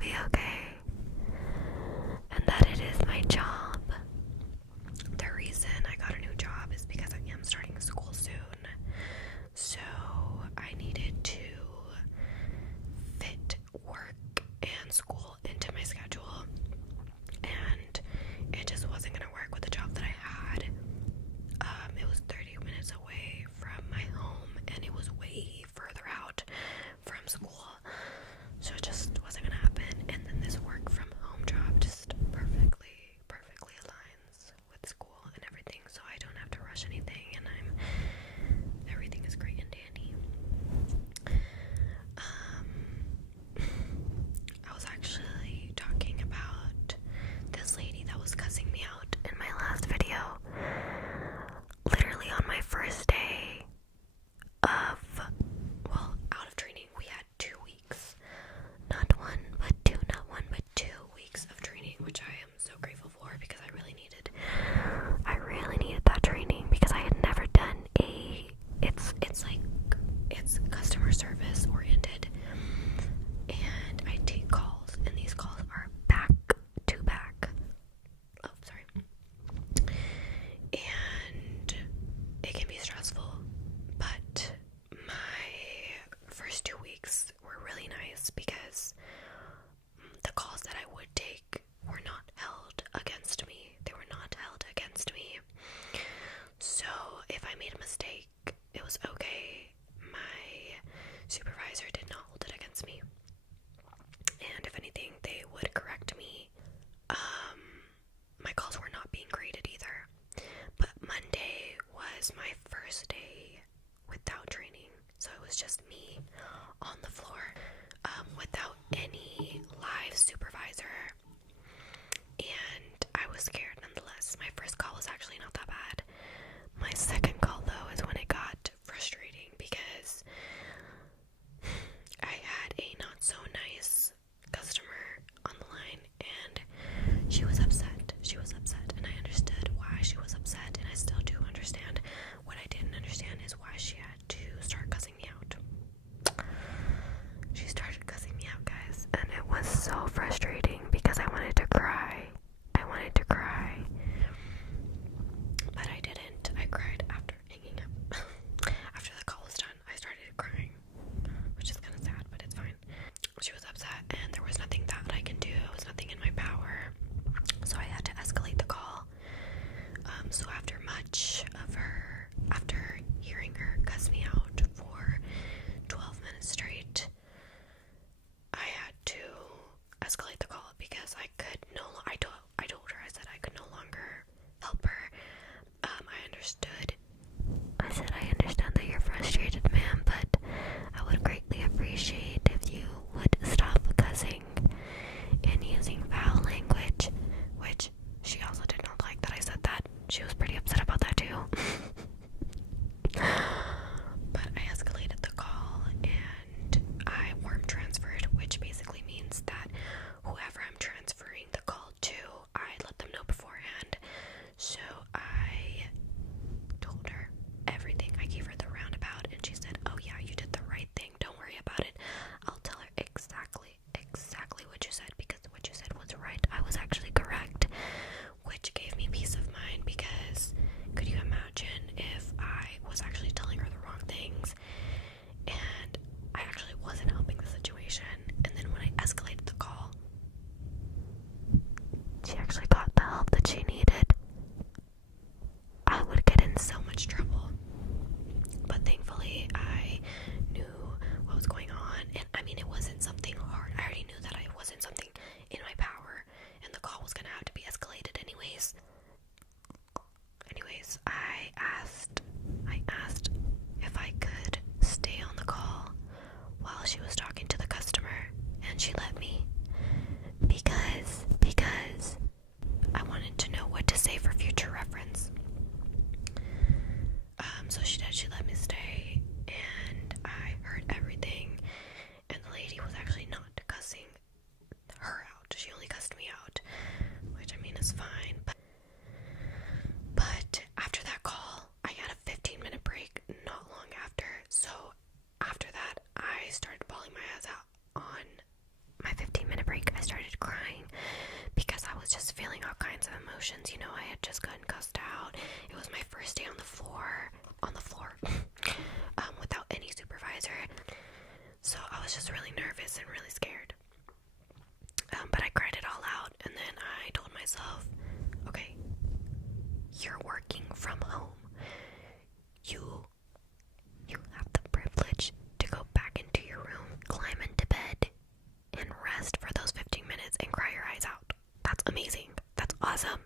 be okay, and that it is my job. The reason I got a new job is because I am starting school soon, so I needed to fit work and school into my schedule, and it just wasn't going to work with the job that I had. It was 30 minutes away from my home, and it was way further out from school, so it just wasn't going to happen. And then this work from home job just perfectly aligns with school and everything, so I don't have to rush anything, and everything is great and dandy. I was actually talking about this lady that was cussing me out in my last video. Literally on my first day out of training, we had 2 weeks. Not one, but two weeks of training, which I am so grateful for because I really needed that training because I had never done it's customer service oriented, and I take calls, and these calls are back to back. Oh, sorry. And it can be stressful, but my first 2 weeks were really nice because the calls that I would take were not held against me. They were not held against me. So if I made a mistake, it was okay. My supervisor did not hold it against me. And if anything, they would correct me. My calls were not being graded either. But Monday was my first day without training. So it was just me on the floor, without any live supervisor. And I was scared nonetheless. My first call was actually not that bad. My second call, though, is when it got frustrating because I had a not so nice customer on the line, and she was upset, and I understood why she was upset, and I still do understand. What I didn't understand is why she had to start cussing me out. She started cussing me out, guys, and it was so frustrating because I wanted to cry. But I didn't. I cried after hanging up. After the call was done, I started crying, which is kind of sad, but it's fine. She was upset, and there was nothing that I can do. It was nothing in my power. So I had to escalate the call. So after hearing her cuss me out for 12 minutes straight, I had to escalate the call because I could I told her, I said I could no longer help her. I understood. I said, I understand that you're frustrated, ma'am, but I would greatly appreciate if you would stop cussing and using foul language, which she also did not like that I said that. She was pretty upset about that too. But I escalated the call, and I work transferred, which basically means that whoever I'm transferring the call to, I let them know beforehand. So I told her everything. I gave her the roundabout, and she said, oh yeah, you did the right thing. Don't worry about it. I'll tell her exactly what you said, because what you said was right. I was actually correct, which gave me peace of mind, because could you imagine if I was actually telling her the wrong things and I actually wasn't helping the situation, and then when I escalated the call, she actually got the help that she needed, I would get in so much trouble. But thankfully, I knew what was going on, and I mean, it wasn't something hard. I already knew that it wasn't something in my power, and the call was gonna have to be escalated anyways. I asked if I could stay on the call while she was talking to the customer, and she let me, because I wanted to know what to say for future reference. So she did. She let me stay, and I heard everything, and the lady was actually not cussing her out. She only cussed me out, which I mean is fine. But after that call, I had a 15-minute break not long after. So after that, I started bawling my eyes out on my 15-minute break, emotions. You know, I had just gotten cussed out. It was my first day on the floor, without any supervisor. So I was just really nervous and really scared. But I cried it all out, and then I told myself, okay, you're working from home. You have the privilege to go back into your room, climb into bed, and rest for those 15 minutes and cry your eyes out. That's amazing. That's awesome.